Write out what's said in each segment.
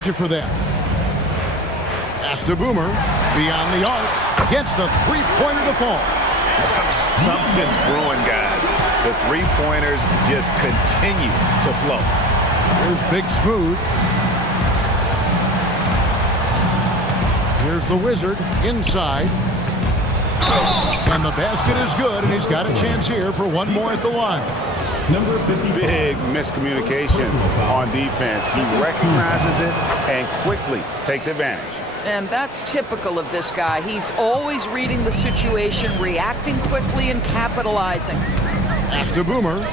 For them. Pass to Boomer. Beyond the arc. Gets the three-pointer to fall. Something's brewing, guys. The three-pointers just continue to flow. Here's Big Smooth. Here's the Wizard inside. And the basket is good, and he's got a chance here for one more at the line. Number 50. Big miscommunication on defense. He recognizes it and quickly takes advantage. And that's typical of this guy. He's always reading the situation, reacting quickly, and capitalizing. Pass to Boomer.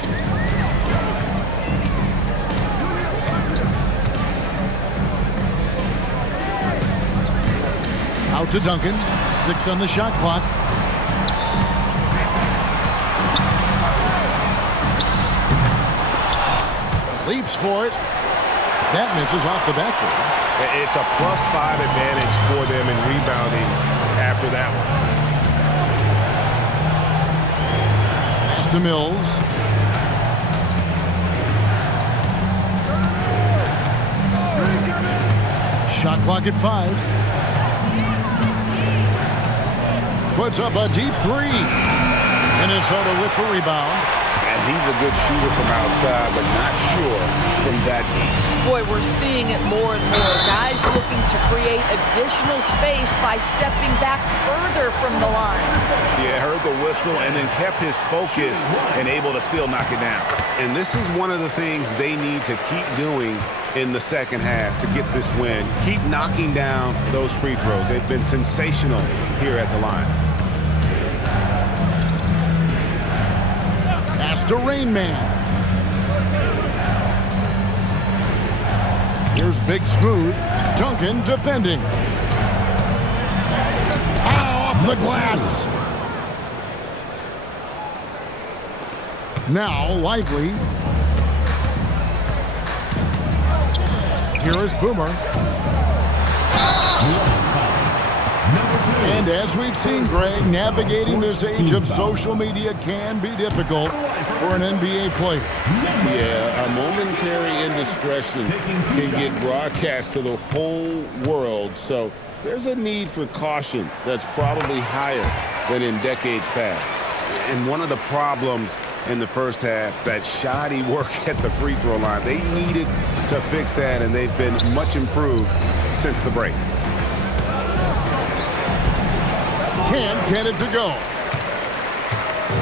Out to Duncan. 6 on the shot clock. Leaps for it. That misses off the backboard. It's a +5 advantage for them in rebounding after that one. Pass to Mills. Shot clock at 5. Puts up a deep 3. Minnesota with the rebound. And he's a good shooter from outside, but not sure from that deep. Boy, we're seeing it more and more. Guys looking to create additional space by stepping back further from the line. Yeah, heard the whistle and then kept his focus and able to still knock it down. And this is one of the things they need to keep doing in the second half to get this win. Keep knocking down those free throws. They've been sensational here at the line. To Rain Man. Here's Big Smooth. Duncan defending. Off the glass. Now Lively. Here is Boomer. And as we've seen, Greg, navigating this age of social media can be difficult for an NBA player. Yeah, a momentary indiscretion can get broadcast to the whole world. So there's a need for caution that's probably higher than in decades past. And one of the problems in the first half, that shoddy work at the free throw line. They needed to fix that, and they've been much improved since the break. Can't get it to go.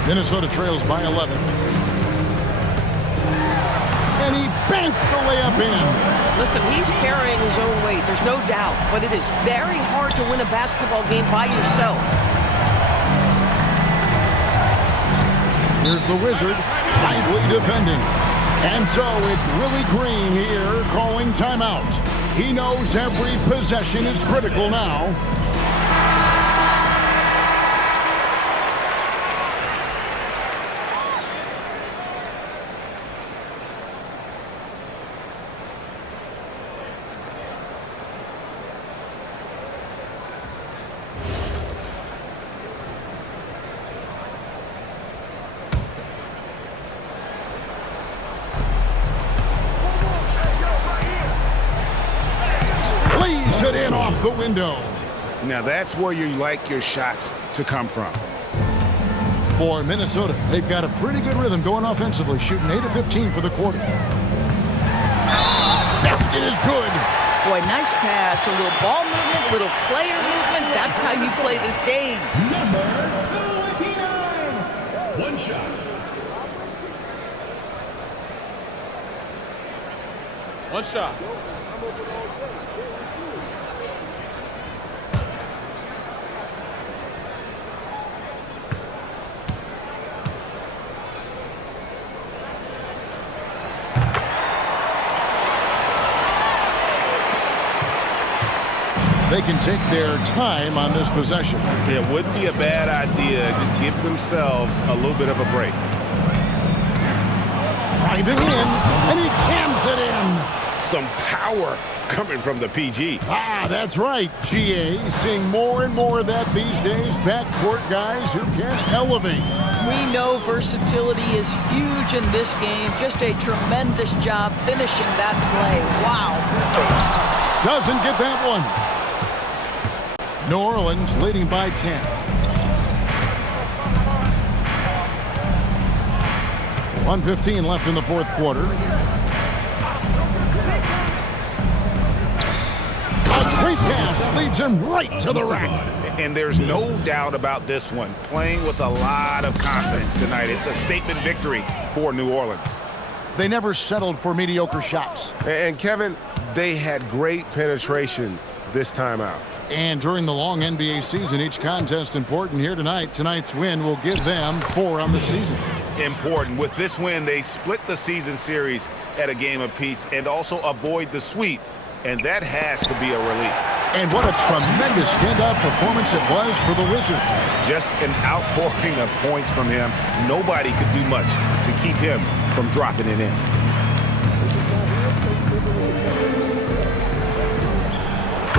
Minnesota trails by 11. And he banks the layup in. Listen, he's carrying his own weight, there's no doubt. But it is very hard to win a basketball game by yourself. Here's the Wizard, lively defending. And so it's Willie Green here calling timeout. He knows every possession is critical now. It in off the window. Now that's where you like your shots to come from. For Minnesota, they've got a pretty good rhythm going offensively, shooting 8 of 15 for the quarter. Basket is good. Boy, nice pass, a little ball movement, a little player movement. That's how you play this game. Number 29. One shot. One shot. They can take their time on this possession. It wouldn't be a bad idea. Just give themselves a little bit of a break. Driving in, and he jams it in. Some power coming from the PG. Ah, that's right, GA. Seeing more and more of that these days. Backcourt guys who can elevate. We know versatility is huge in this game. Just a tremendous job finishing that play. Wow. Doesn't get that one. New Orleans leading by 10. .115 left in the fourth quarter. A great pass leads him right to the rack. And there's no doubt about this one. Playing with a lot of confidence tonight. It's a statement victory for New Orleans. They never settled for mediocre shots. And Kevin, they had great penetration this time out. And during the long NBA season, each contest important here tonight. Tonight's win will give them 4 on the season. Important. With this win, they split the season series at a game apiece and also avoid the sweep. And that has to be a relief. And what a tremendous standout performance it was for the Wizards. Just an outpouring of points from him. Nobody could do much to keep him from dropping it in.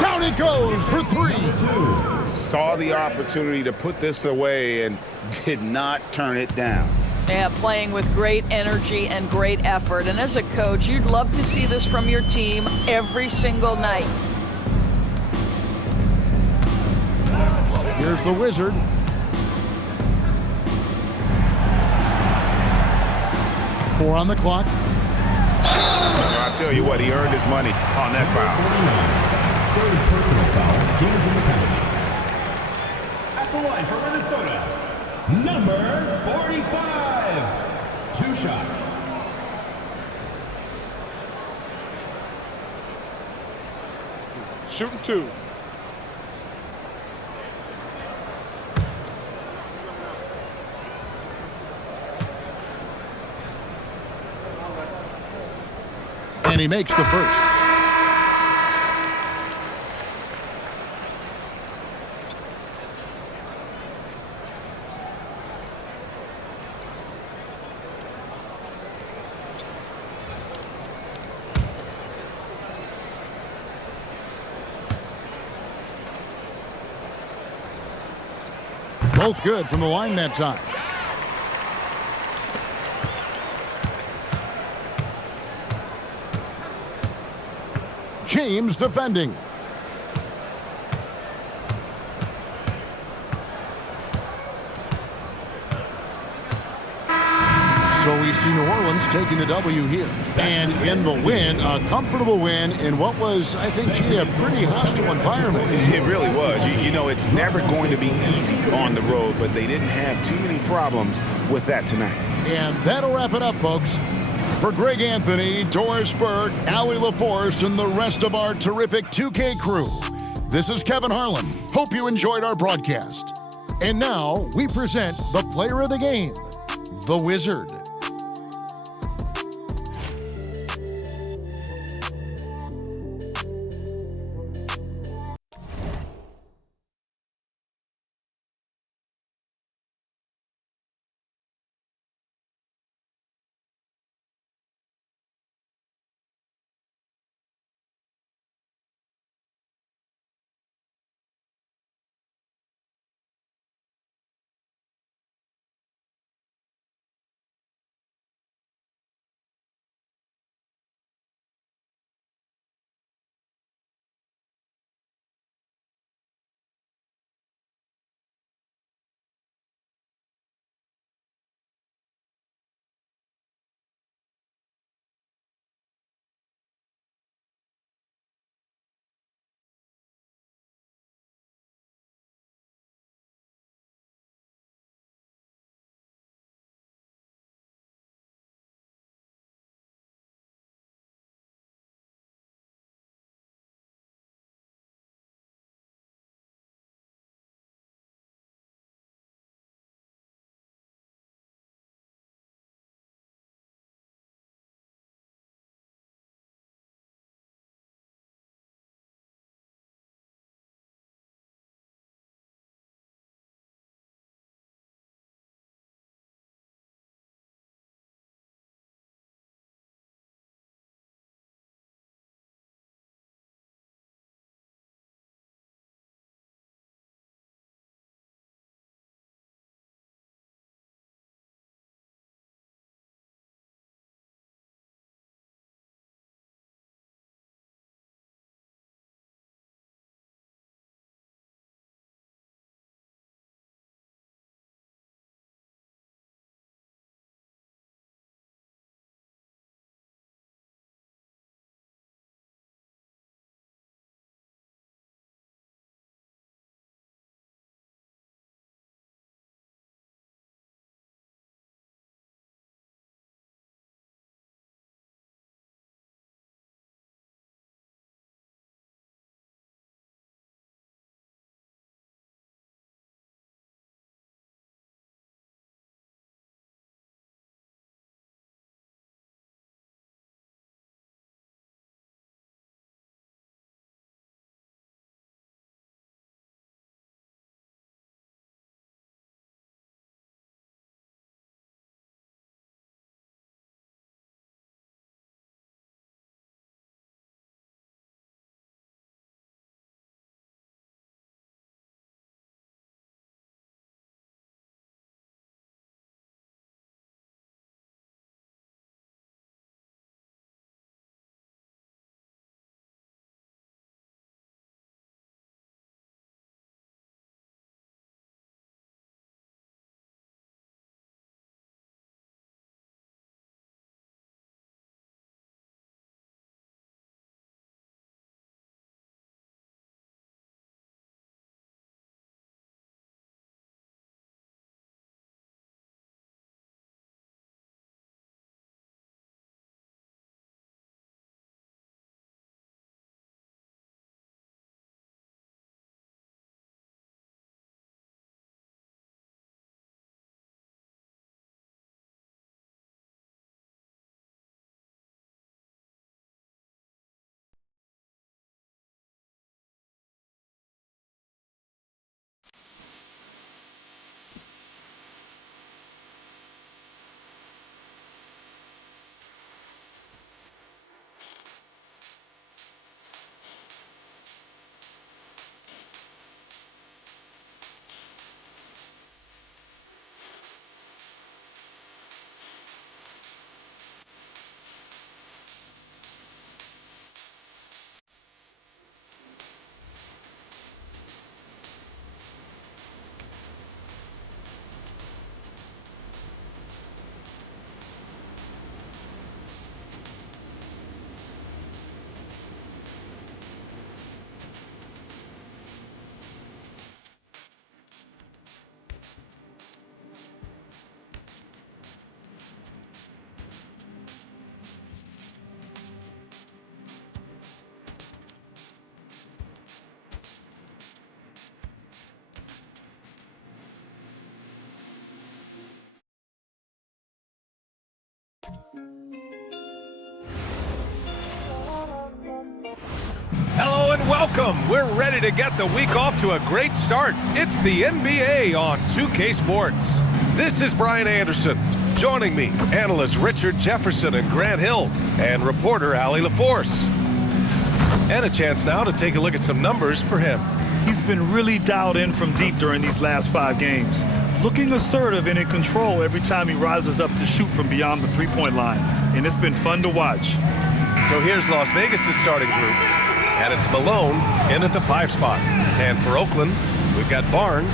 Down it goes for 3. Saw the opportunity to put this away and did not turn it down. Yeah, playing with great energy and great effort. And as a coach, you'd love to see this from your team every single night. Here's the Wizard. Four on the clock. I'll tell you what, he earned his money on that foul. Third personal foul, teams in the penalty. At the line for Minnesota, number 45. 2 shots. Shooting 2. And he makes the first. Both good from the line that time. James defending. So we see New Orleans taking the W here. And in the win, a comfortable win in what was, I think, gee, a pretty hostile environment. It really was. You know, it's never going to be easy on the road, but they didn't have too many problems with that tonight. And that'll wrap it up, folks. For Greg Anthony, Doris Burke, Allie LaForce, and the rest of our terrific 2K crew, this is Kevin Harlan. Hope you enjoyed our broadcast. And now we present the player of the game, the Wizard. Hello and welcome. We're ready to get the week off to a great start. It's the NBA on 2K Sports. This is Brian Anderson. Joining me, analysts Richard Jefferson and Grant Hill, and reporter Allie LaForce. And a chance now to take a look at some numbers for him. He's been really dialed in from deep during these last 5 games. Looking assertive and in control every time he rises up to shoot from beyond the three-point line. And it's been fun to watch. So here's Las Vegas' starting group. And it's Malone in at the 5 spot. And for Oakland, we've got Barnes,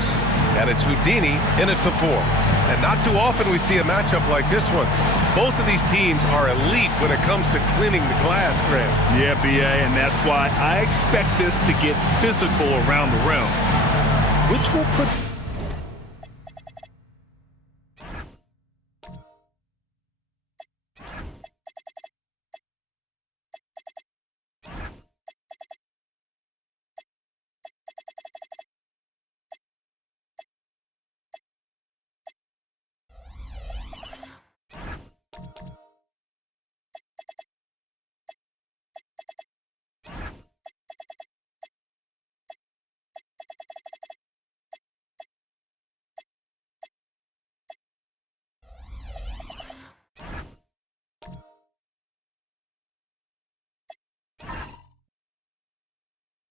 and it's Houdini in at the 4. And not too often we see a matchup like this one. Both of these teams are elite when it comes to cleaning the glass, Grant. Yeah, BA, and that's why I expect this to get physical around the rim, which will put...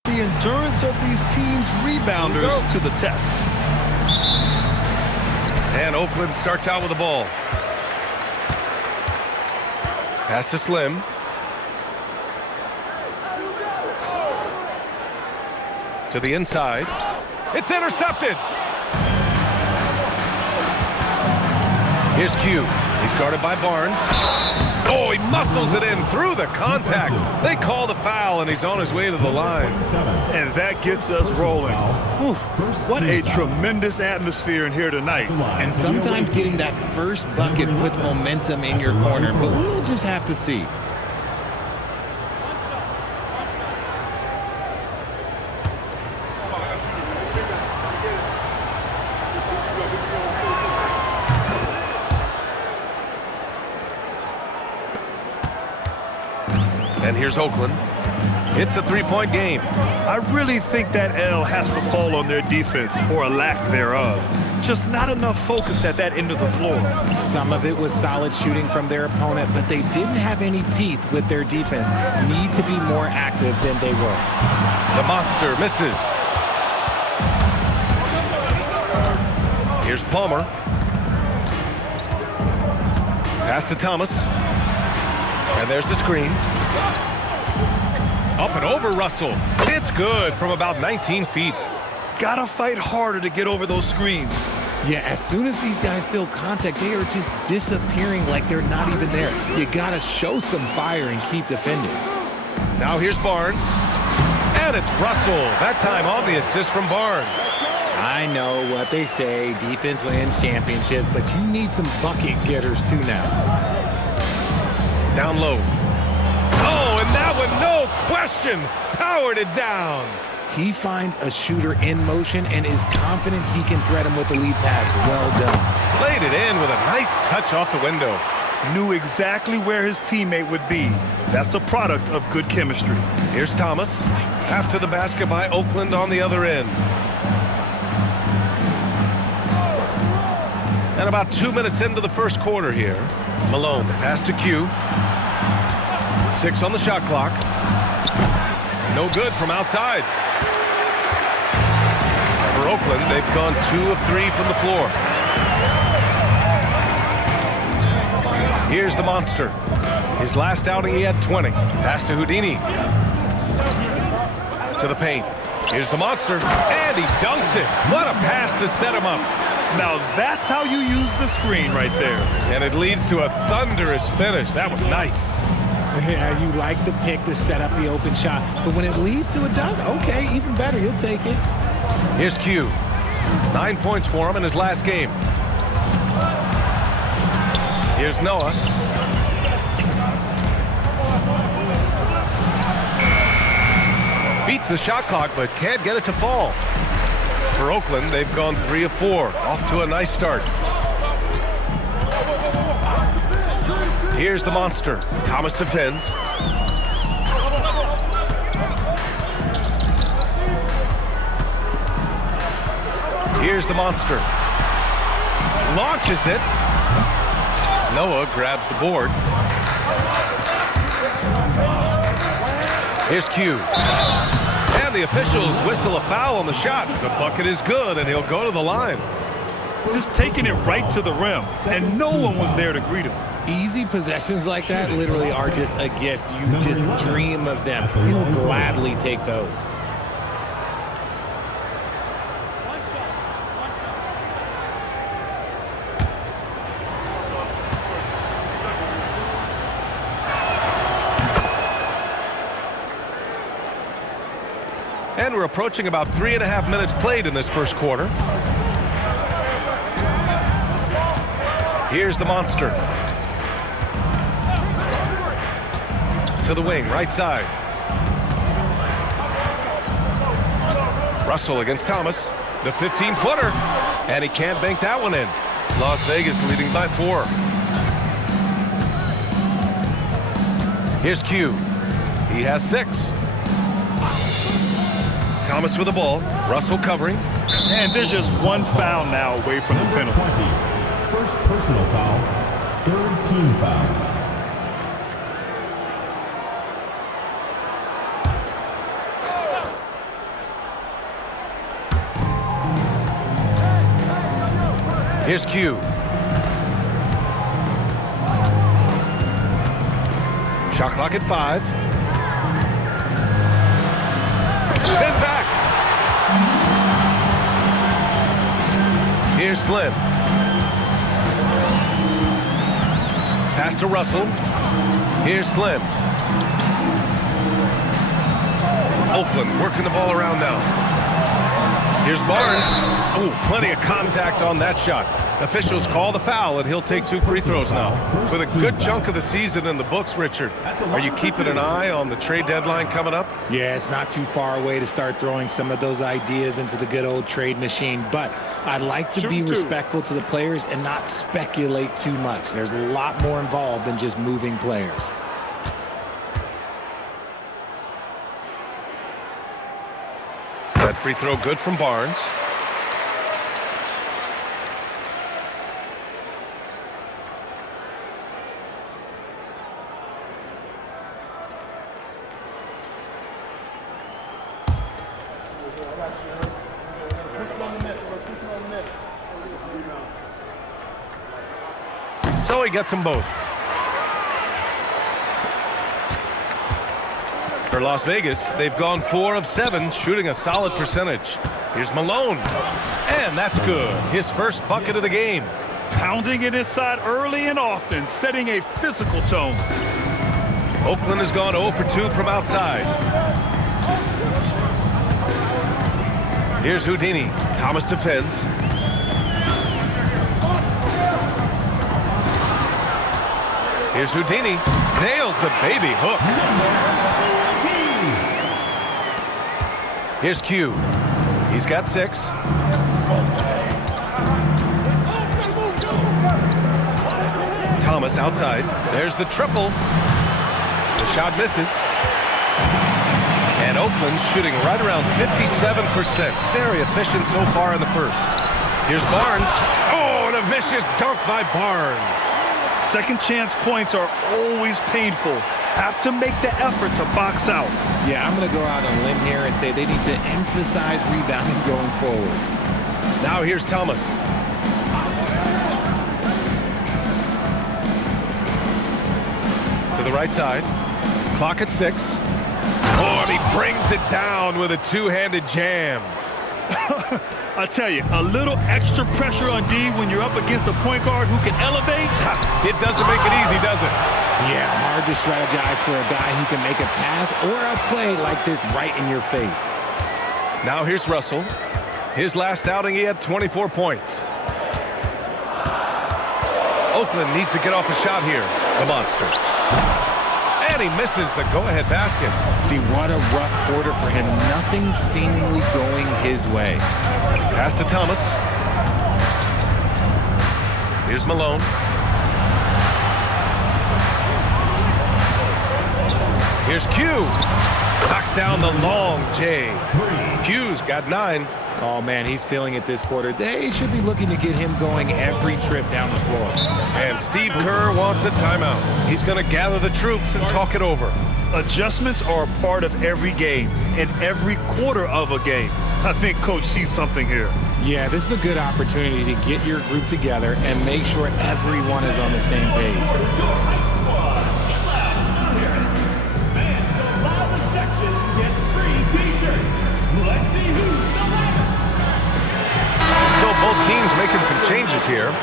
the endurance of these teams' rebounders to the test. And Oakland starts out with the ball. Pass to Slim. To the inside. It's intercepted. Here's Q. He's guarded by Barnes. Oh, he muscles it in through the contact. They call the foul, and he's on his way to the line. And that gets us rolling. Whew, what a tremendous atmosphere in here tonight. And sometimes getting that first bucket puts momentum in your corner, but we'll just have to see. And here's Oakland. It's a 3-point game. I really think that L has to fall on their defense, or a lack thereof. Just not enough focus at that end of the floor. Some of it was solid shooting from their opponent, but they didn't have any teeth with their defense. Need to be more active than they were. The monster misses. Here's Palmer. Pass to Thomas. And there's the screen. Up and over Russell. It's good from about 19 feet. Gotta fight harder to get over those screens. Yeah, as soon as these guys feel contact, they are just disappearing like they're not even there. You gotta show some fire and keep defending. Now here's Barnes. And it's Russell. That time on the assist from Barnes. I know what they say, defense wins championships, but you need some bucket getters too now. Down low. Oh, and that one, no question, powered it down. He finds a shooter in motion and is confident he can thread him with the lead pass. Well done. Played it in with a nice touch off the window. Knew exactly where his teammate would be. That's a product of good chemistry. Here's Thomas. After the basket by Oakland on the other end. And about 2 minutes into the first quarter here. Malone, pass to Q. 6 on the shot clock. No good from outside. For Oakland, they've gone 2 of 3 from the floor. Here's the monster. His last outing, he had 20. Pass to Houdini. To the paint. Here's the monster. And he dunks it. What a pass to set him up. Now that's how you use the screen right there. And it leads to a thunderous finish. That was nice. Yeah, you like the pick to set up the open shot, but when it leads to a dunk, okay, even better, you'll take it. Here's Q. 9 points for him in his last game. Here's Noah. Beats the shot clock, but can't get it to fall. For Oakland, they've gone 3 of 4. Off to a nice start. Here's the monster. Thomas defends. Here's the monster. Launches it. Noah grabs the board. Here's Q. And the officials whistle a foul on the shot. The bucket is good, and he'll go to the line. Just taking it right to the rim, and no one was there to greet him. Easy possessions like that literally are just a gift. You just dream of them. He'll gladly take those. And we're approaching about 3.5 minutes played in this first quarter. Here's the monster. To the wing, right side. Russell against Thomas. The 15-footer. And he can't bank that one in. Las Vegas leading by 4. Here's Q. He has 6. Thomas with the ball. Russell covering. And there's just one foul now away from the penalty. 20. First personal foul. Third team foul. Here's Q. Shot clock at 5. Sent back. Here's Slim. Pass to Russell. Here's Slim. Oakland working the ball around now. Here's Barnes. Oh, plenty of contact on that shot. Officials call the foul, and he'll take 2 free throws now. With a good chunk of the season in the books, Richard, are you keeping an eye on the trade deadline coming up? Yeah, it's not too far away to start throwing some of those ideas into the good old trade machine, but I'd like to be respectful to the players and not speculate too much. There's a lot more involved than just moving players. That free throw good from Barnes. So he gets them both. For Las Vegas, they've gone 4 of 7, shooting a solid percentage. Here's Malone. And that's good. His first bucket of the game. Pounding it inside early and often, setting a physical tone. Oakland has gone 0 for 2 from outside. Here's Houdini. Thomas defends. Here's Houdini. Nails the baby hook. Here's Q. He's got 6. Thomas outside. There's the triple. The shot misses. And Oakland shooting right around 57%. Very efficient so far in the first. Here's Barnes. Oh, and a vicious dunk by Barnes. Second chance points are always painful. Have to make the effort to box out. Yeah, I'm going to go out on a limb here and say they need to emphasize rebounding going forward. Now here's Thomas. To the right side. Clock at 6. Oh, and he brings it down with a two-handed jam. I tell you, a little extra pressure on D when you're up against a point guard who can elevate. It doesn't make it easy, does it? Yeah, hard to strategize for a guy who can make a pass or a play like this right in your face. Now here's Russell. His last outing, he had 24 points. Oakland needs to get off a shot here. The monster. And he misses the go-ahead basket. See, what a rough quarter for him. Nothing seemingly going his way. Pass to Thomas. Here's Malone. Here's Q. Knocks down the long J. Q's got 9. Oh, man, he's feeling it this quarter. They should be looking to get him going every trip down the floor. And Steve Kerr wants a timeout. He's going to gather the troops and talk it over. Adjustments are a part of every game and every quarter of a game. I think Coach sees something here. Yeah, this is a good opportunity to get your group together and make sure everyone is on the same page. So both teams making some changes here.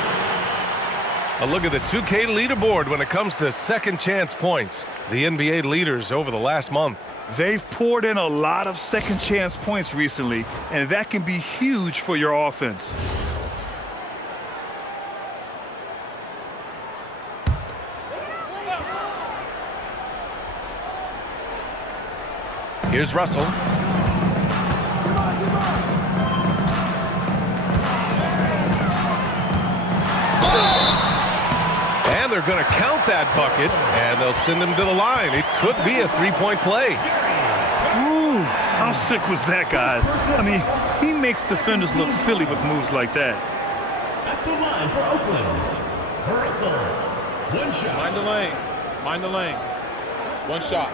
A look at the 2K leaderboard when it comes to second chance points. The NBA leaders over the last month. They've poured in a lot of second chance points recently, and that can be huge for your offense. Here's Russell. And they're going to count that bucket, and they'll send him to the line. It could be a three-point play. Ooh, how sick was that, guys? I mean, he makes defenders look silly with moves like that. At the line for Oakland, Russell. One shot. Mind the lanes. Mind the lanes. One shot.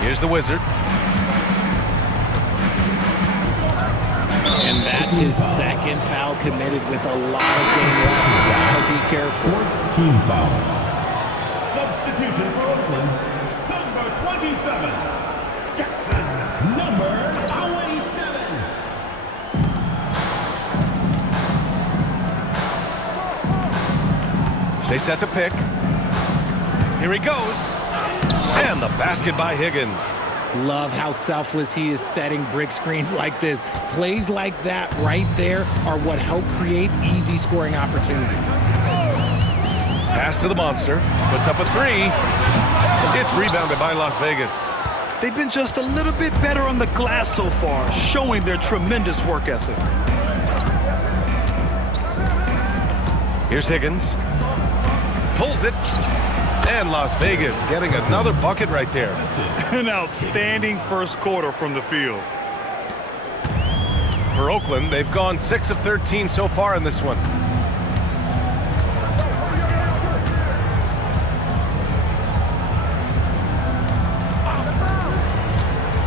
Here's the Wizard. And that's his second foul committed with a lot of game left. Gotta be careful. 14 foul. Substitution for Oakland, number 27, Jackson, number 27. They set the pick. Here he goes. And the basket by Higgins. Love how selfless he is setting brick screens like this. Plays like that right there are what help create easy scoring opportunities. Pass to the monster. Puts up a 3. It's rebounded by Las Vegas. They've been just a little bit better on the glass so far, showing their tremendous work ethic. Here's Higgins. Pulls it. And Las Vegas getting another bucket right there. An outstanding first quarter from the field. For Oakland, they've gone 6 of 13 so far in this one.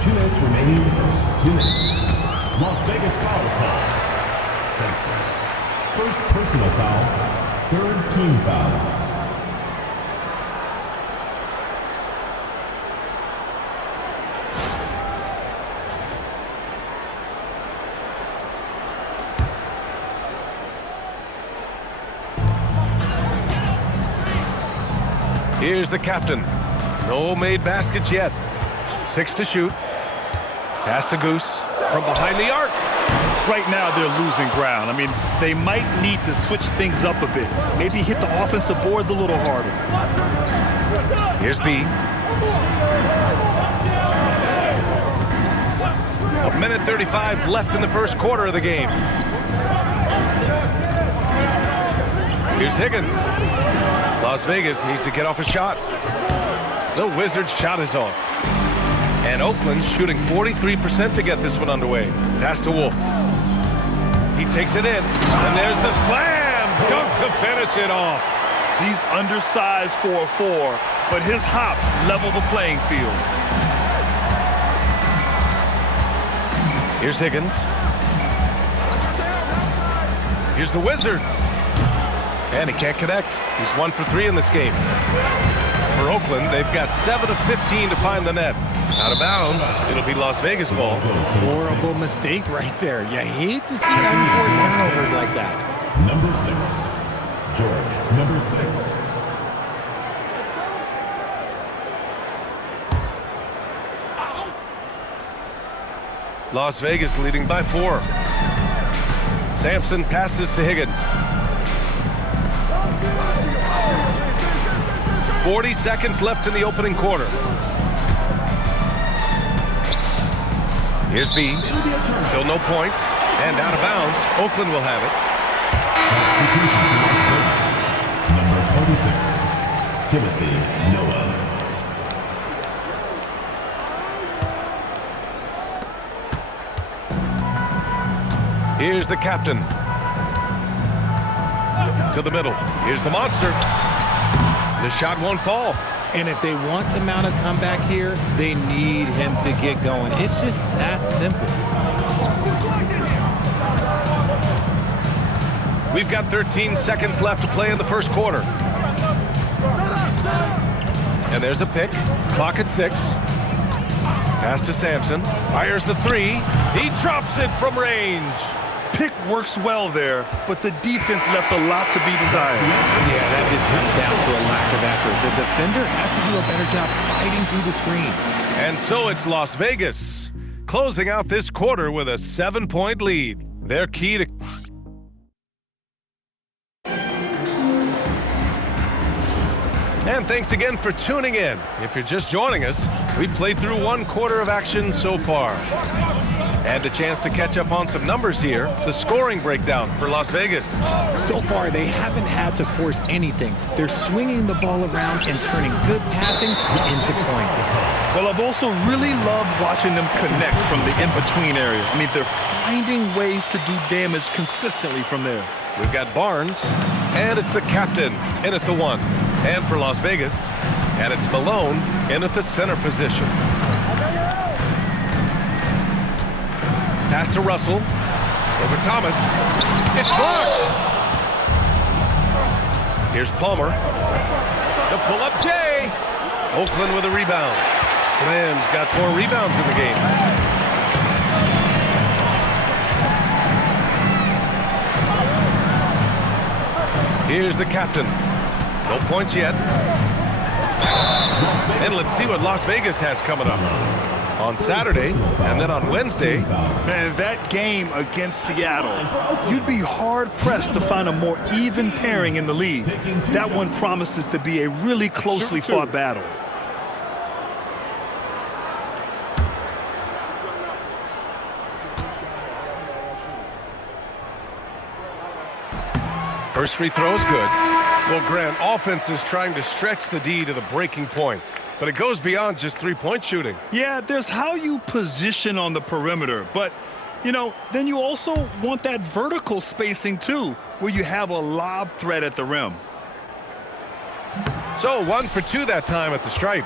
Two minutes remaining in the first. 2 minutes. Las Vegas foul call. Simpson. First personal foul. Third team foul. Here's the captain. No made baskets yet. 6 to shoot. Pass to Goose from behind the arc. Right now, they're losing ground. I mean, they might need to switch things up a bit. Maybe hit the offensive boards a little harder. Here's B. A minute 35 left in the first quarter of the game. Here's Higgins. Las Vegas needs to get off a shot. The Wizards' shot is off. And Oakland's shooting 43% to get this one underway. Pass to Wolf. He takes it in. And there's the slam dunk to finish it off. He's undersized for a 4, but his hops level the playing field. Here's Higgins. Here's the Wizard. And he can't connect. He's 1 for 3 in this game. For Oakland, they've got 7 of 15 to find the net. Out of bounds, it'll be Las Vegas ball. Horrible mistake right there. You hate to see unforced turnovers like that. Number 6, George. Number 6. Las Vegas leading by 4. Sampson passes to Higgins. 40 seconds left in the opening quarter. Here's B. Still no points. And out of bounds. Oakland will have it. Number 46, Timothy Noah. Here's the captain. To the middle. Here's the monster. The shot won't fall. And if they want to mount a comeback here, they need him to get going. It's just that simple. We've got 13 seconds left to play in the first quarter. And there's a pick. Clock at 6. Pass to Sampson. Fires the 3. He drops it from range. Pick works well there, but the defense left a lot to be desired. Yeah, that just comes down to a lack of effort. The defender has to do a better job fighting through the screen. And so it's Las Vegas, closing out this quarter with a 7-point lead. Their key to... And thanks again for tuning in. If you're just joining us, we played through 1 quarter of action so far. And a chance to catch up on some numbers here. The scoring breakdown for Las Vegas. So far, they haven't had to force anything. They're swinging the ball around and turning good passing into points. Well, I've also really loved watching them connect from the in-between area. I mean, they're finding ways to do damage consistently from there. We've got Barnes, and it's the captain in at the 1. And for Las Vegas, and it's Malone in at the center position. Pass to Russell. Over Thomas. It's blocked. Here's Palmer. The pull-up J. Oakland with a rebound. Slim's got 4 rebounds in the game. Here's the captain. No points yet. And let's see what Las Vegas has coming up. On Saturday, and then on Wednesday. Man, that game against Seattle, you'd be hard-pressed to find a more even pairing in the league. That one promises to be a really closely fought battle. First free throw is good. Well, Grant, offense is trying to stretch the D to the breaking point. But it goes beyond just three-point shooting. Yeah, there's how you position on the perimeter. But, you know, then you also want that vertical spacing, too, where you have a lob threat at the rim. So 1 for 2 that time at the stripe.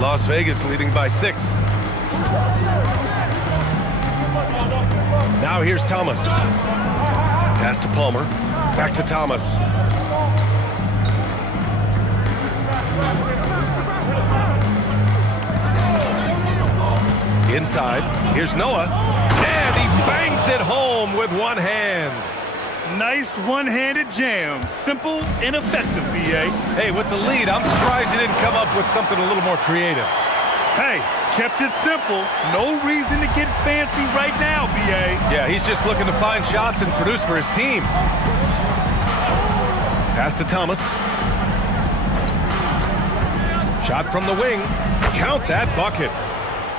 Las Vegas leading by 6. Now here's Thomas. Pass to Palmer. Back to Thomas. Inside, here's Noah, and he bangs it home with one hand. Nice one-handed jam. Simple and effective, B.A. Hey, with the lead, I'm surprised he didn't come up with something a little more creative. Hey, kept it simple. No reason to get fancy right now, B.A. Yeah, he's just looking to find shots and produce for his team. Pass to Thomas. Shot from the wing. Count that bucket.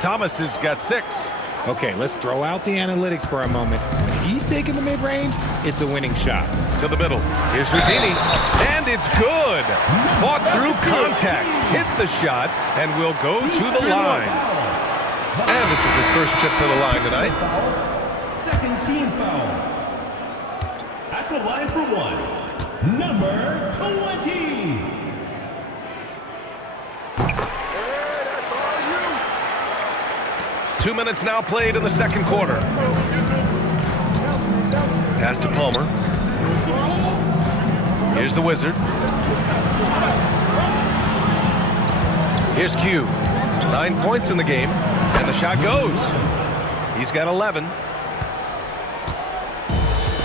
Thomas has got 6. Okay, let's throw out the analytics for a moment. When he's taking the mid-range, it's a winning shot. To the middle. Here's Rudini. And it's good. Fought through contact. Hit the shot and will go to the line. And this is his first trip to the line tonight. Second team foul. At the line for 1, number 20. 2 minutes now played in the second quarter. Pass to Palmer. Here's the Wizard. Here's Q. 9 points in the game, and the shot goes. He's got 11.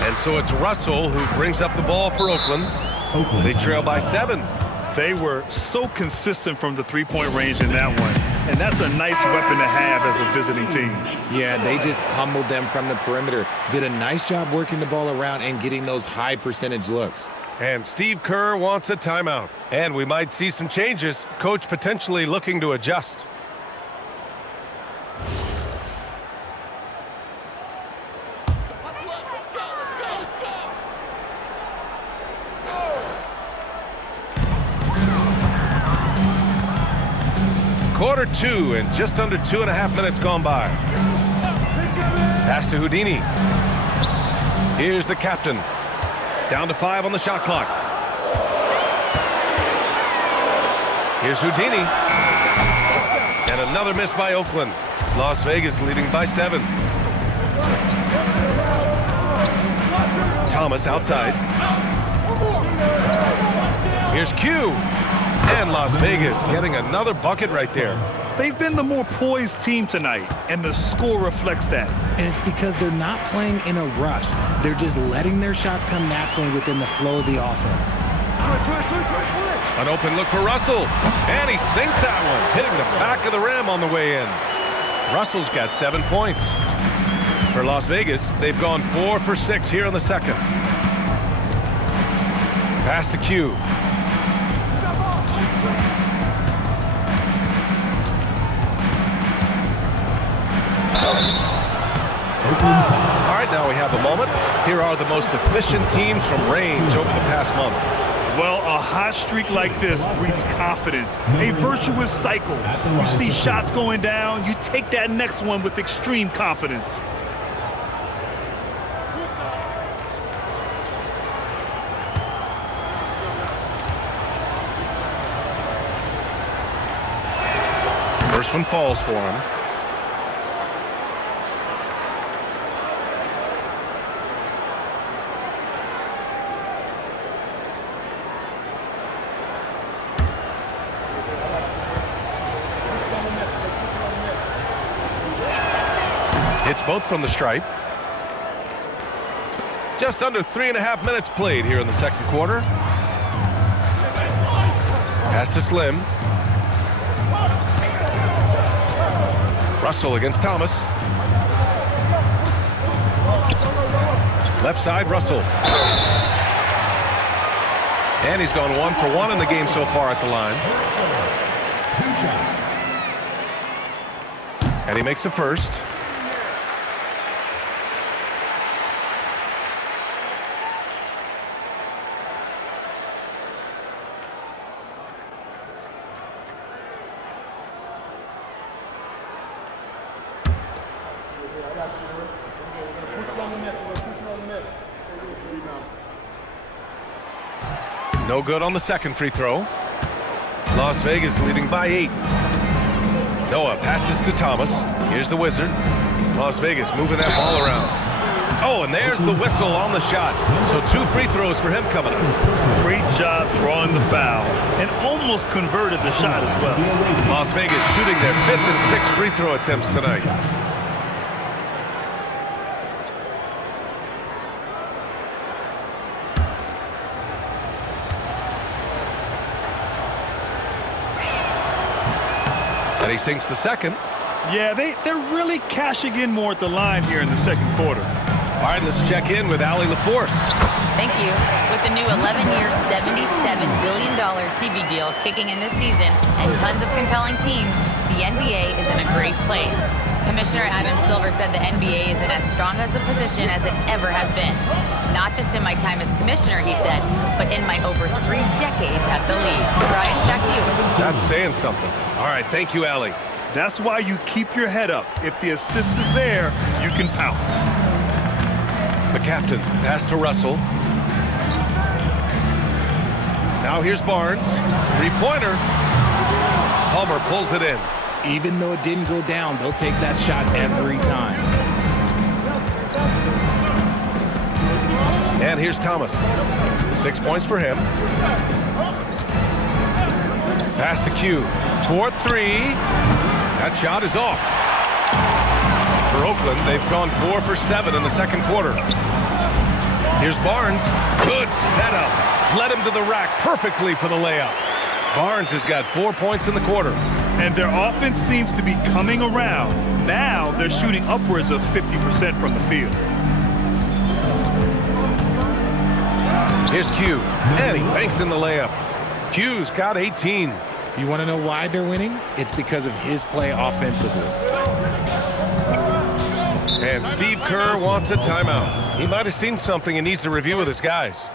And so it's Russell who brings up the ball for Oakland. They trail by 7. They were so consistent from the three-point range in that one. And that's a nice weapon to have as a visiting team. Yeah, they just pummeled them from the perimeter. Did a nice job working the ball around and getting those high percentage looks. And Steve Kerr wants a timeout. And we might see some changes. Coach potentially looking to adjust. Quarter 2 and just under 2.5 minutes gone by. Pass to Houdini. Here's the captain. Down to 5 on the shot clock. Here's Houdini. And another miss by Oakland. Las Vegas leading by 7. Thomas outside. Here's Q. And Las Vegas getting another bucket right there. They've been the more poised team tonight, and the score reflects that. And it's because they're not playing in a rush. They're just letting their shots come naturally within the flow of the offense. An open look for Russell. And he sinks that one, hitting the back of the rim on the way in. Russell's got 7 points. For Las Vegas, they've gone 4 for 6 here in the second. Pass to Q. All right, now we have a moment. Here are the most efficient teams from range over the past month. Well, a hot streak like this breeds confidence, a virtuous cycle. You see shots going down, you take that next one with extreme confidence. First one falls for him. Hits both from the stripe. Just under 3.5 minutes played here in the second quarter. Pass to Slim. Russell against Thomas. Left side, Russell. And he's gone 1 for 1 in the game so far at the line. 2 shots. And he makes the first. No good on the second free throw. Las Vegas leading by 8. Noah passes to Thomas. Here's the Wizard. Las Vegas moving that ball around. Oh, and there's the whistle on the shot. So 2 free throws for him coming up. Great job drawing the foul and almost converted the shot as well. Las Vegas shooting their 5th and 6th free throw attempts tonight. And he sinks the second. Yeah, they're really cashing in more at the line here in the second quarter. All right, let's check in with Allie LaForce. Thank you. With the new 11-year, $77 billion TV deal kicking in this season and tons of compelling teams, the NBA is in a great place. Commissioner Adam Silver said the NBA is in as strong as a position as it ever has been. Not just in my time as commissioner, he said, but in my over 3 decades at the league. Brian, back to you. That's saying something. All right, thank you, Allie. That's why you keep your head up. If the assist is there, you can pounce. The captain, pass to Russell. Now here's Barnes. 3-pointer. Palmer pulls it in. Even though it didn't go down, they'll take that shot every time. And here's Thomas. 6 points for him. Pass to Q. 4-3. That shot is off. For Oakland, they've gone 4 for 7 in the second quarter. Here's Barnes. Good setup. Led him to the rack perfectly for the layup. Barnes has got 4 points in the quarter. And their offense seems to be coming around. Now they're shooting upwards of 50% from the field. Here's Q. And he banks in the layup. Q's got 18. You want to know why they're winning? It's because of his play offensively. And Steve Kerr wants a timeout. He might have seen something and needs to review with his guys.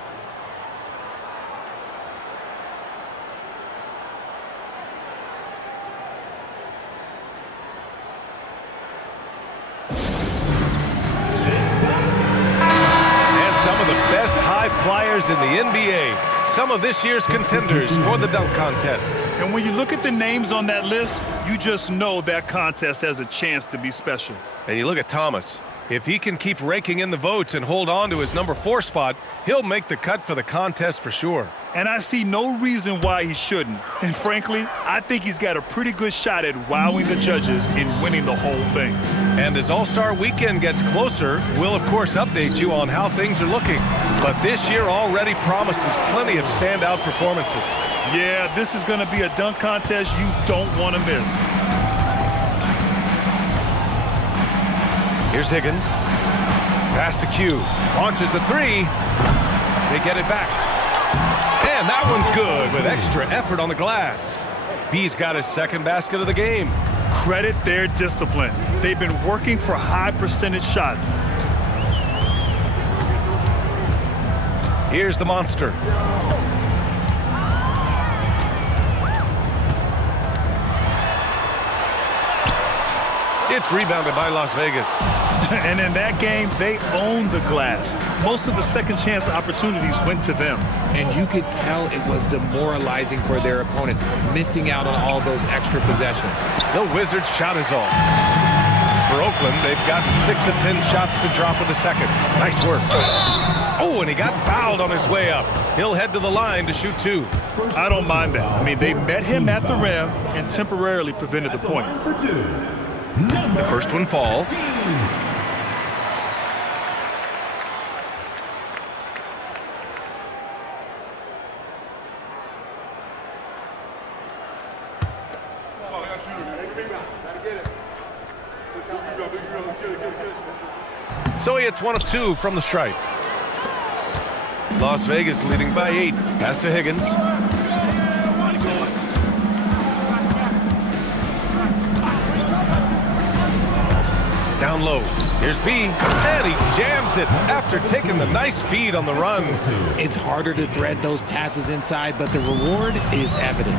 best high flyers in the NBA. Some of this year's contenders for the dunk contest. And when you look at the names on that list, you just know that contest has a chance to be special. And you look at Thomas. If he can keep raking in the votes and hold on to his number 4 spot, he'll make the cut for the contest for sure. And I see no reason why he shouldn't. And frankly, I think he's got a pretty good shot at wowing the judges and winning the whole thing. And as All-Star Weekend gets closer, we'll of course update you on how things are looking. But this year already promises plenty of standout performances. Yeah, this is going to be a dunk contest you don't want to miss. Here's Higgins. Pass to Q. Launches a 3. They get it back. And that one's good with extra effort on the glass. B's got his second basket of the game. Credit their discipline. They've been working for high percentage shots. Here's the monster. It's rebounded by Las Vegas. And in that game, they owned the glass. Most of the second chance opportunities went to them. And you could tell it was demoralizing for their opponent, missing out on all those extra possessions. The Wizards' shot is off. For Oakland, they've gotten 6 of 10 shots to drop in the second. Nice work. Oh, and he got fouled on his way up. He'll head to the line to shoot 2. I don't mind that. I mean, they met him at the rim and temporarily prevented the points. The first one falls. So he hits 1 of 2 from the stripe. Las Vegas leading by 8. Pass to Higgins. Down low. Here's B. And he jams it after taking the nice feed on the run. It's harder to thread those passes inside, but the reward is evident.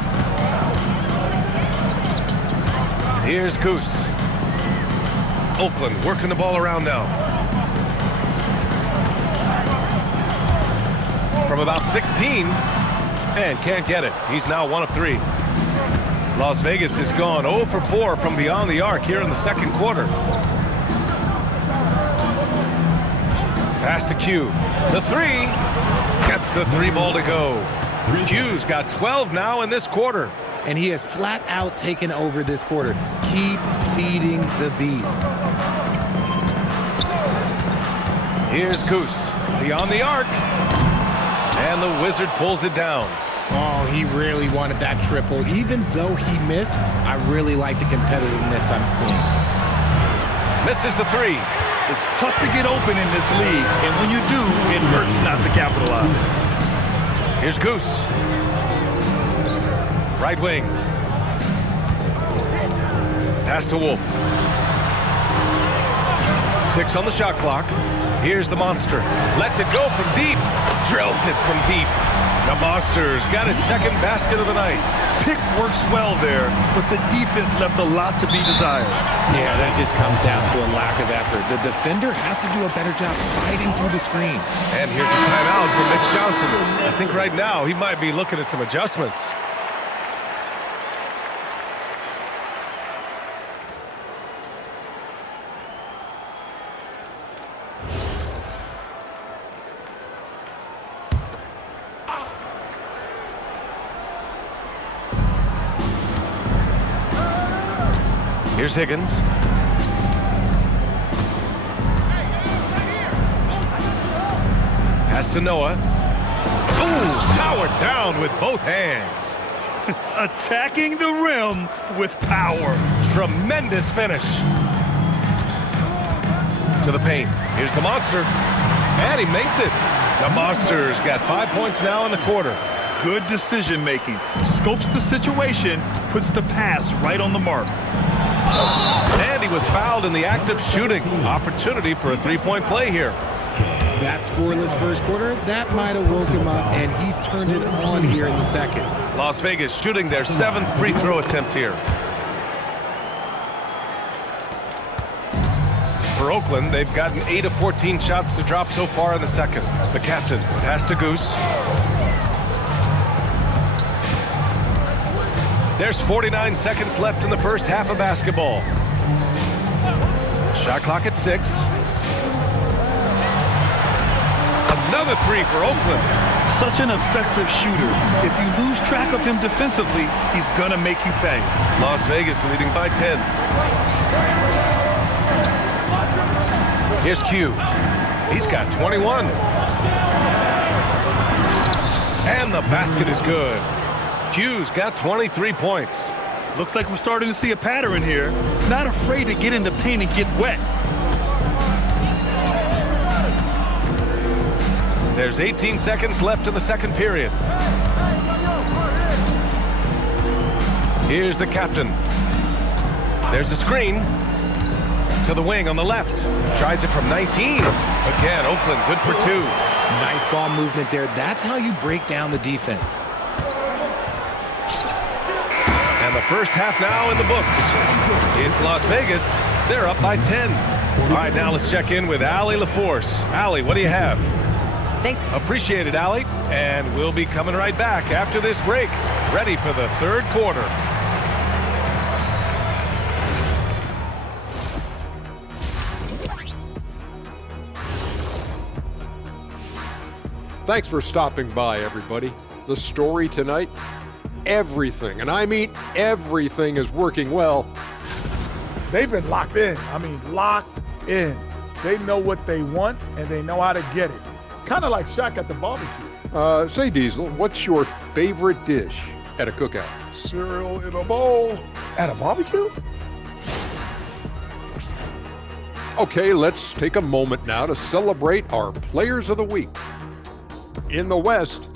Here's Goose. Oakland working the ball around now. From about 16. And can't get it. He's now 1 of 3. Las Vegas has gone 0 for 4 from beyond the arc here in the second quarter. Pass to Q. The 3. Gets the 3 ball to go. Q's got 12 now in this quarter. And he has flat out taken over this quarter. Keep feeding the beast. Here's Goose. Beyond the arc. And the Wizard pulls it down. Oh, he really wanted that triple. Even though he missed, I really like the competitiveness I'm seeing. Misses the 3. It's tough to get open in this league, and when you do, it hurts not to capitalize. Here's Goose. Right wing. Pass to Wolf. 6 on the shot clock. Here's the monster. Lets it go from deep. Drills it from deep. The Monster's got his second basket of the night. Pick works well there, but the defense left a lot to be desired. Yeah, that just comes down to a lack of effort. The defender has to do a better job fighting through the screen. And here's a timeout for Mitch Johnson. I think right now he might be looking at some adjustments. Here's Higgins. Pass to Noah. Ooh, powered down with both hands. Attacking the rim with power. Tremendous finish. To the paint. Here's the Monster. And he makes it. The Monster's got 5 points now in the quarter. Good decision making. Scopes the situation, puts the pass right on the mark. And he was fouled in the act of shooting. Opportunity for a three-point play here. That scoreless first quarter, that might have woke him up, and he's turned it on here in the second. Las Vegas shooting their 7th free throw attempt here. For for Oakland. They've gotten 8 of 14 shots to drop so far in the second. The captain pass to Goose. There's 49 seconds left in the first half of basketball. Shot clock at 6. Another 3 for Oakland. Such an effective shooter. If you lose track of him defensively, he's going to make you pay. Las Vegas leading by 10. Here's Q. He's got 21. And the basket is good. Q's got 23 points. Looks like we're starting to see a pattern here. Not afraid to get in the paint and get wet. There's 18 seconds left in the second period. Here's the captain. There's a screen to the wing on the left. Tries it from 19. Again, Oakland good for 2. Nice ball movement there. That's how you break down the defense. And the first half now in the books. It's Las Vegas. They're up by 10. All right, now let's check in with Allie LaForce. Allie, what do you have? Thanks. Appreciate it, Allie. And we'll be coming right back after this break. Ready for the third quarter. Thanks for stopping by, everybody. The story tonight, everything, and I mean everything, is working well. They've been locked in. I mean, locked in. They know what they want, and they know how to get it. Kind of like Shaq at the barbecue. Say, Diesel, what's your favorite dish at a cookout? Cereal in a bowl. At a barbecue? Okay, let's take a moment now to celebrate our Players of the Week. In the West,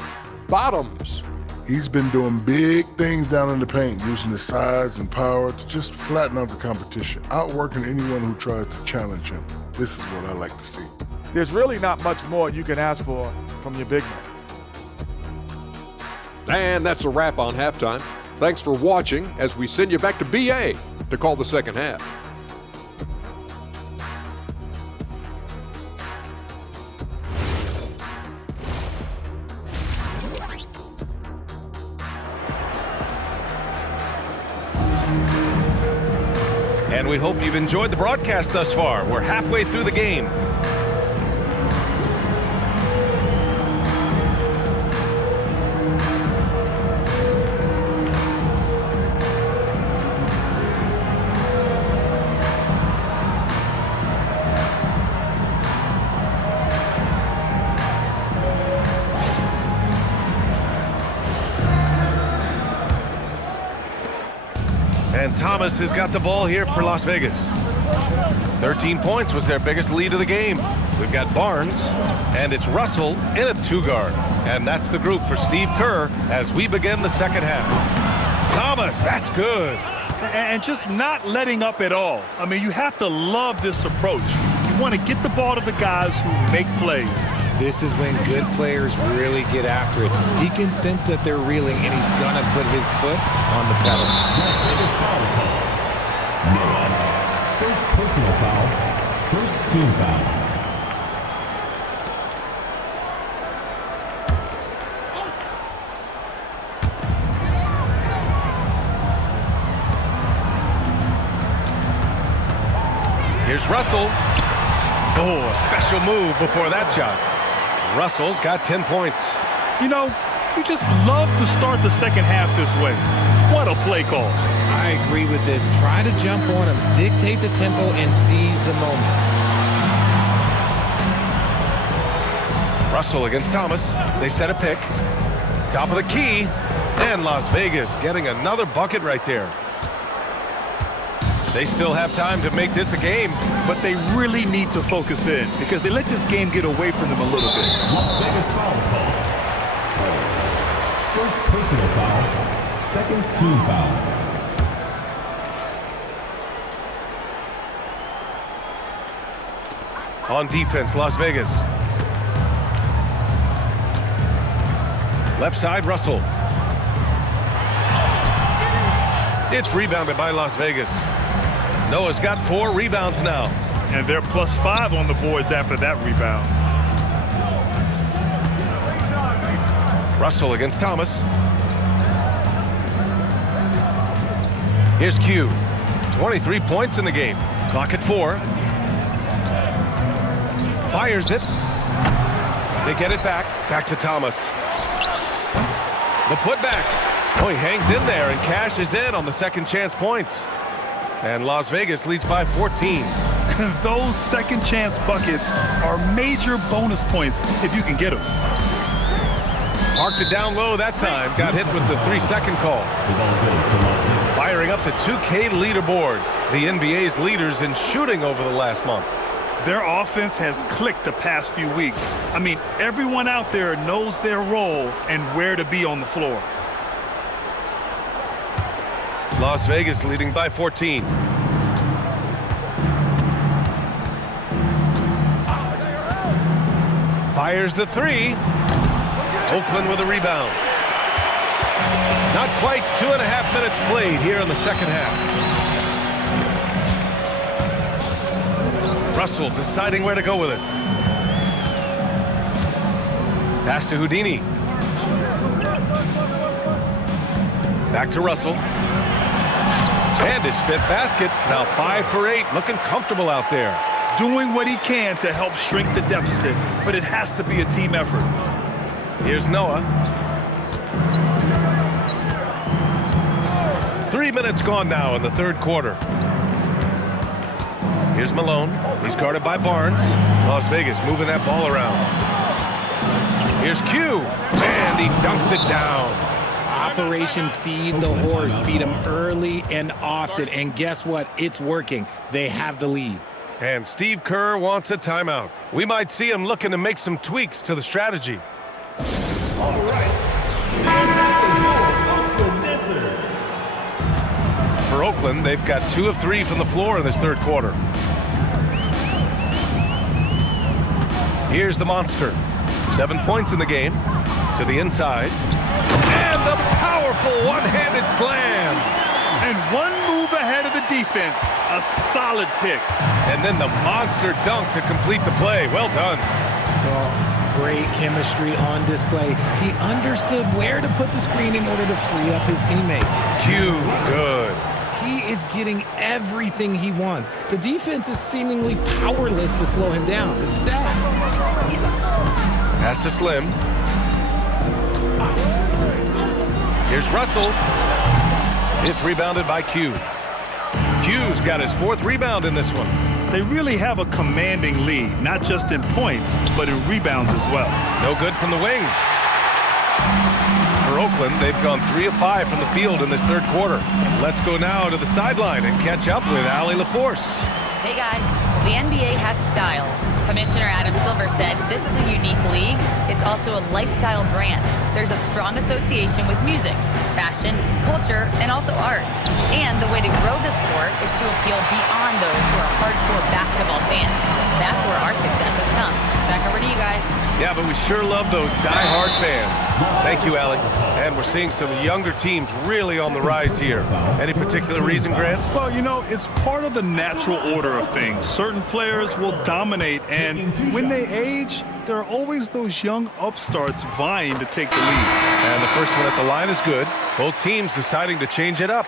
Bottoms. He's been doing big things down in the paint, using his size and power to just flatten out the competition, outworking anyone who tries to challenge him. This is what I like to see. There's really not much more you can ask for from your big man. And that's a wrap on halftime. Thanks for watching as we send you back to BA to call the second half. And we hope you've enjoyed the broadcast thus far. We're halfway through the game. And Thomas has got the ball here for Las Vegas. 13 points was their biggest lead of the game. We've got Barnes, and it's Russell in a 2-guard. And that's the group for Steve Kerr as we begin the second half. Thomas, that's good. And just not letting up at all. I mean, you have to love this approach. You want to get the ball to the guys who make plays. This is when good players really get after it. He can sense that they're reeling, and he's going to put his foot on the pedal. First personal foul. First team foul. Here's Russell. Oh, a special move before that shot. Russell's got 10 points. You know, you just love to start the second half this way. What a play call. I agree with this. Try to jump on him, dictate the tempo, and seize the moment. Russell against Thomas. They set a pick. Top of the key. And Las Vegas getting another bucket right there. They still have time to make this a game. But they really need to focus in because they let this game get away from them a little bit. Las Vegas foul call. First personal foul. Second team foul. On defense, Las Vegas. Left side, Russell. It's rebounded by Las Vegas. Noah's got 4 rebounds now. And they're +5 on the boards after that rebound. Russell against Thomas. Here's Q. 23 points in the game. Clock at 4. Fires it. They get it back. Back to Thomas. The putback. Oh, he hangs in there and cashes in on the second chance points. And Las Vegas leads by 14. Those second chance buckets are major bonus points if you can get them. Marked it down low that time. Got hit with the 3-second call. Firing up the 2K leaderboard. The NBA's leaders in shooting over the last month. Their offense has clicked the past few weeks. I mean, everyone out there knows their role and where to be on the floor. Las Vegas leading by 14. Fires the 3. Oakland with a rebound. Not quite 2.5 minutes played here in the second half. Russell deciding where to go with it. Pass to Houdini. Back to Russell. And his 5th basket. Now 5 for 8. Looking comfortable out there. Doing what he can to help shrink the deficit, but it has to be a team effort. Here's Noah. 3 minutes gone now in the third quarter. Here's Malone. He's guarded by Barnes. Las Vegas moving that ball around. Here's Q. And he dunks it down. Operation Feed the Horse. Feed him early and often. And guess what? It's working. They have the lead. And Steve Kerr wants a timeout. We might see him looking to make some tweaks to the strategy. All right. For Oakland, they've got 2 of 3 from the floor in this third quarter. Here's the monster. 7 points in the game. To the inside. And the powerful one-handed slam. And one move ahead of the defense. A solid pick. And then the monster dunk to complete the play. Well done. Well, great chemistry on display. He understood where to put the screen in order to free up his teammate. Q, good. He is getting everything he wants. The defense is seemingly powerless to slow him down. It's sad. Pass to Slim. Here's Russell. It's rebounded by Q. Q's got his 4th rebound in this one. They really have a commanding lead, not just in points, but in rebounds as well. No good from the wing. For Oakland, they've gone 3 of 5 from the field in this third quarter. Let's go now to the sideline and catch up with Allie LaForce. Hey guys, the NBA has style. Commissioner Adam Silver said this is a unique league. It's also a lifestyle brand. There's a strong association with music, fashion, culture, and also art. And the way to grow the sport is to appeal beyond those who are hardcore basketball fans. That's where our success has come. Back over to you guys. Yeah, but we sure love those die-hard fans. Thank you, Allie. And we're seeing some younger teams really on the rise here. Any particular reason, Grant? Well, you know, it's part of the natural order of things. Certain players will dominate, and when they age, there are always those young upstarts vying to take the lead. And the first one at the line is good. Both teams deciding to change it up.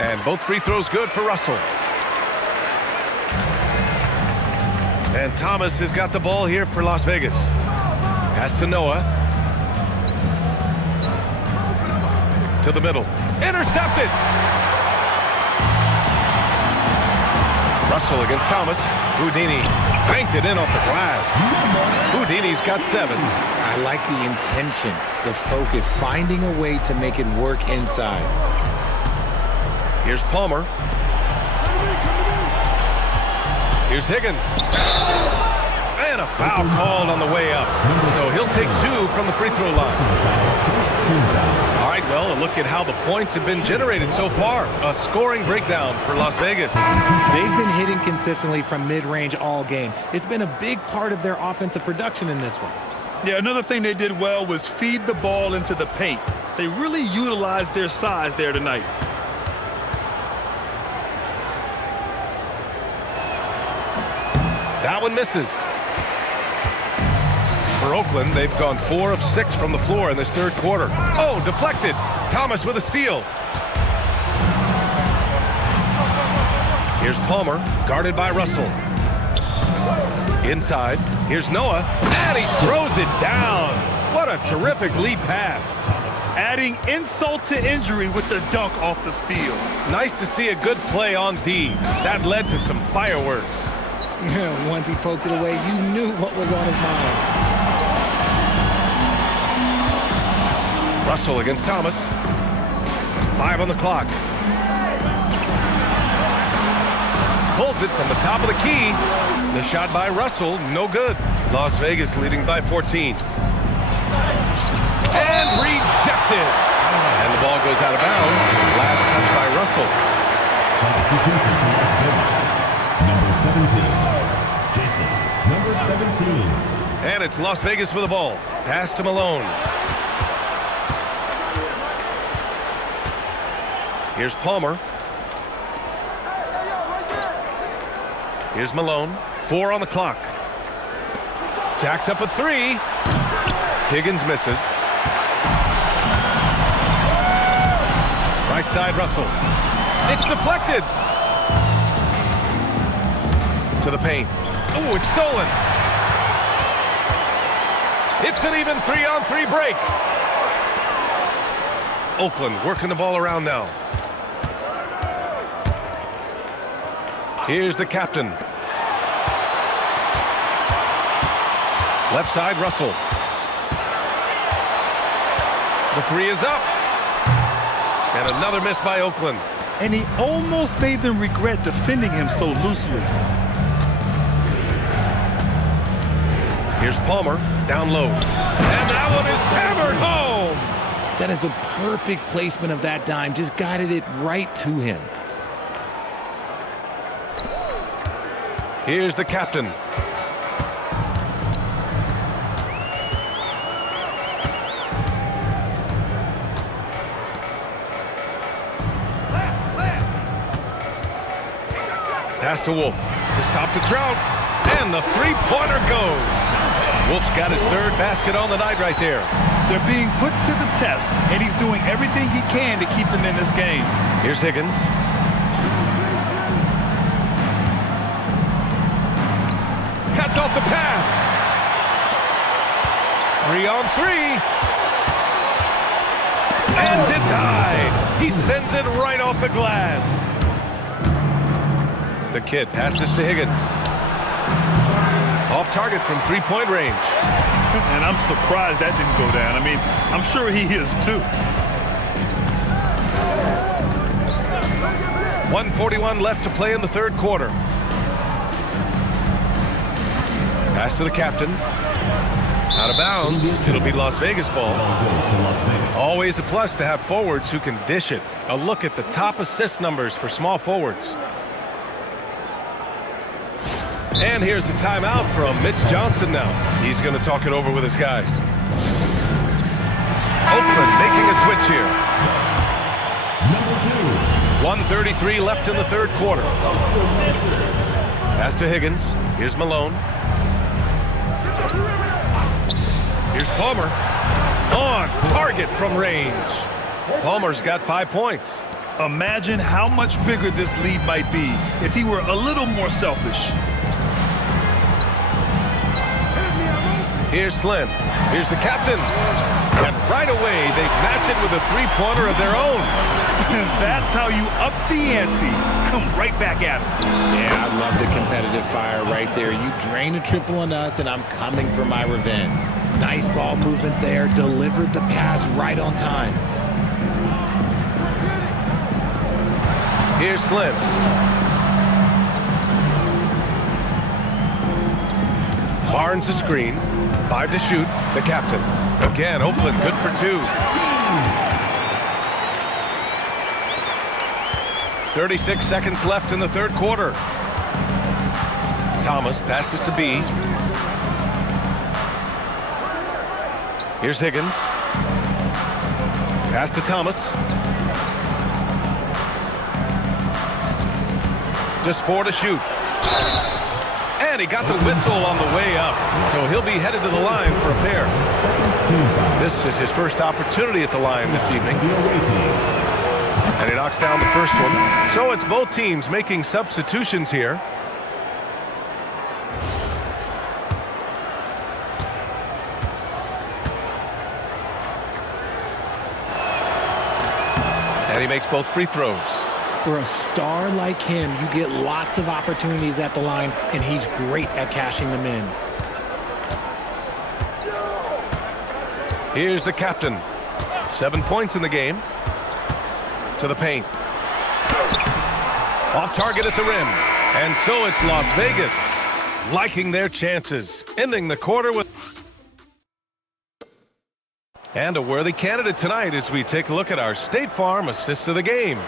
And both free throws good for Russell. And Thomas has got the ball here for Las Vegas. Pass to Noah. To the middle. Intercepted! Russell against Thomas. Houdini banked it in off the glass. Houdini's got 7. I like the intention, the focus, finding a way to make it work inside. Here's Palmer. Here's Higgins. And a foul called on the way up. So he'll take 2 from the free throw line. All right, well, a look at how the points have been generated so far. A scoring breakdown for Las Vegas. They've been hitting consistently from mid-range all game. It's been a big part of their offensive production in this one. Yeah, another thing they did well was feed the ball into the paint. They really utilized their size there tonight. That one misses. For Oakland, they've gone 4 of 6 from the floor in this third quarter. Oh, deflected. Thomas with a steal. Here's Palmer, guarded by Russell. Inside, here's Noah, and he throws it down. What a terrific lead pass. Adding insult to injury with the dunk off the steal. Nice to see a good play on D. That led to some fireworks. Yeah, once he poked it away, you knew what was on his mind. Russell against Thomas. 5 on the clock. Pulls it from the top of the key. The shot by Russell, no good. Las Vegas leading by 14. And rejected. And the ball goes out of bounds. Last touch by Russell. Substitution for Las Vegas. Number 17. Jason, number 17. And it's Las Vegas with the ball. Pass to Malone. Here's Palmer. Here's Malone. 4 on the clock. Jacks up a 3. Higgins misses. Right side, Russell. It's deflected. To the paint. Oh, it's stolen. It's an even 3-on-3 break. Oakland working the ball around now. Here's the captain. Left side, Russell. The 3 is up. And another miss by Oakland. And he almost made them regret defending him so loosely. Here's Palmer, down low. And that one is hammered home. That is a perfect placement of that dime. Just guided it right to him. Here's the captain. Pass to Wolf. To stop the drought. And the three-pointer goes. Wolf's got his 3rd basket on the night right there. They're being put to the test, and he's doing everything he can to keep them in this game. Here's Higgins. Cuts off the pass. 3-on-3. And denied. He sends it right off the glass. The kid passes to Higgins. Off target from 3-point range. And I'm surprised that didn't go down. I mean, I'm sure he is too. 1:41 left to play in the third quarter. Pass to the captain. Out of bounds. It'll be Las Vegas ball. Always a plus to have forwards who can dish it. A look at the top assist numbers for small forwards. And here's the timeout from Mitch Johnson now. He's going to talk it over with his guys. Oakland making a switch here. Number 2. 1:33 left in the third quarter. Pass to Higgins. Here's Malone. Here's Palmer. On target from range. Palmer's got 5 points. Imagine how much bigger this lead might be if he were a little more selfish. Here's Slim. Here's the captain. And right away, they match it with a three-pointer of their own. That's how you up the ante. Come right back at him. Yeah, I love the competitive fire right there. You drain a triple on us, and I'm coming for my revenge. Nice ball movement there. Delivered the pass right on time. Here's Slim. Barnes a screen. 5 to shoot. The captain. Again, Oakland good for 2. 36 seconds left in the third quarter. Thomas passes to B. Here's Higgins. Pass to Thomas. Just 4 to shoot. And he got the whistle on the way up. So he'll be headed to the line for a pair. This is his first opportunity at the line this evening. And he knocks down the first one. So it's both teams making substitutions here. And he makes both free throws. For a star like him, you get lots of opportunities at the line, and he's great at cashing them in. Here's the captain. 7 points in the game. To the paint. Off target at the rim. And so it's Las Vegas liking their chances. Ending the quarter with... And a worthy candidate tonight as we take a look at our State Farm assists of the game.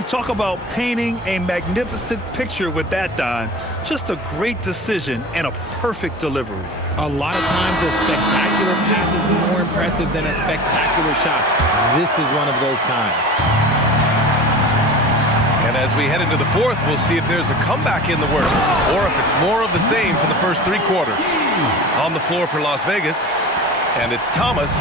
You talk about painting a magnificent picture with that dime. Just a great decision and a perfect delivery. A lot of times a spectacular pass is more impressive than a spectacular shot. This is one of those times. And as we head into the fourth, we'll see if there's a comeback in the works or if it's more of the same from the first 3 quarters. On the floor for Las Vegas. And it's Thomas